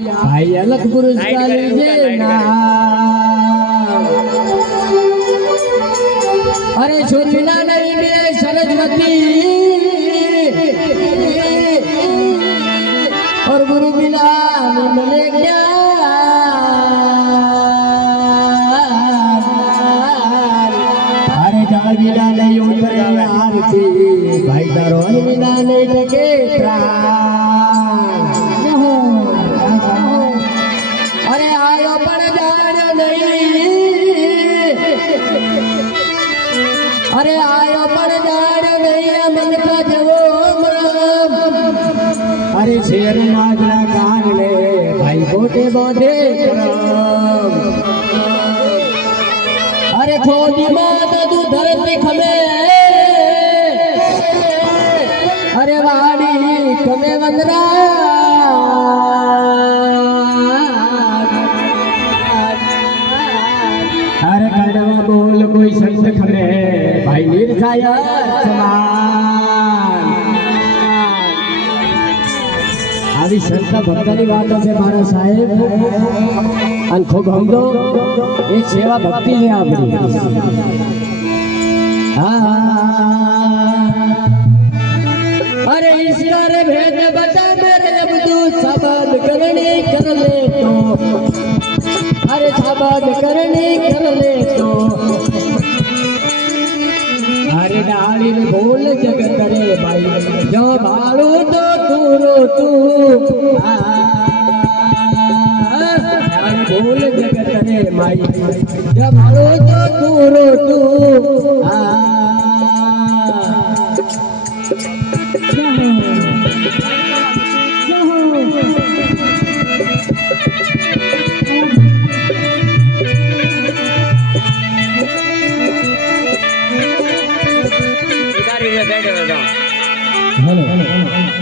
ભાઈ અલગ પુરુષ ચાલે છે નામ. અરે છોરીના નહીં બે સરસ્વતી और गुरु बिना मिले ज्ञान अरे जल बिना नहीं उतरे आरती भाई दरोन बिना नहीं અરે આયો પણ જાણ નહીં મન કા જવો અરે શેર નાજના કાન લે, ભાઈ ગોટે બોધે અરે થોડી માં તું ધરતી ખમે. અરે વાડી કમે વંદરા. કોઈ સંત ખરે ભાઈ નિર્જાય આવી સંત ભક્તની વાતો છે મારા સાહેબ. અને ખૂબ સમજો, એ સેવા ભક્તિ છે આપણી. અરે ઈશ્વર ભેદ બતા મેરે બધું સાબાદ કરણી કર લે તો અરે સાબાદ કરણી કર લે તો જગત રે ભાઈ જમાડું તો તુરો તું બોલ જગત રે માઈ જમાડું તો તુરો તું આ ગાડી છે ગાડી હેલો.